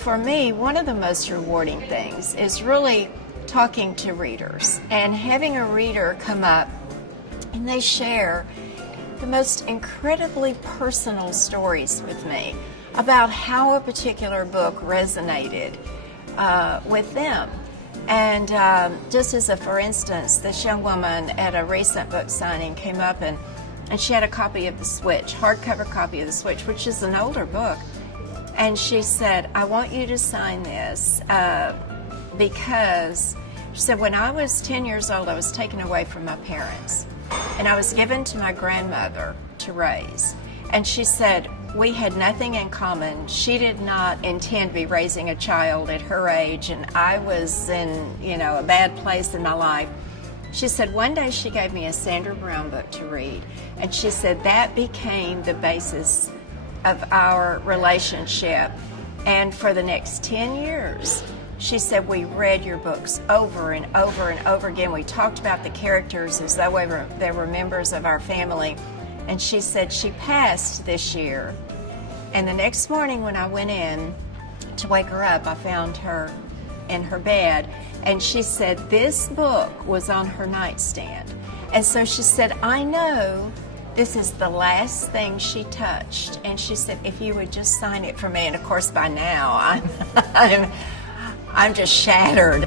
For me, one of the most rewarding things is really talking to readers and having a reader come up and they share the most incredibly personal stories with me about how a particular book resonated with them. And just as a for instance, this young woman at a recent book signing came up and she had a copy of The Switch, hardcover copy of The Switch, which is an older book. And she said, I want you to sign this because, she said, when I was 10 years old, I was taken away from my parents. And I was given to my grandmother to raise. And she said, we had nothing in common. She did not intend to be raising a child at her age, and I was in, a bad place in my life. She said, one day she gave me a Sandra Brown book to read, and she said that became the basis of our relationship. And for the next 10 years, she said, we read your books over and over and over again. We talked about the characters as though they were members of our family. And she said she passed this year. And the next morning when I went in to wake her up, I found her in her bed. And she said this book was on her nightstand. And so she said, I know this is the last thing she touched. And she said, if you would just sign it for me. And of course by now I'm just shattered.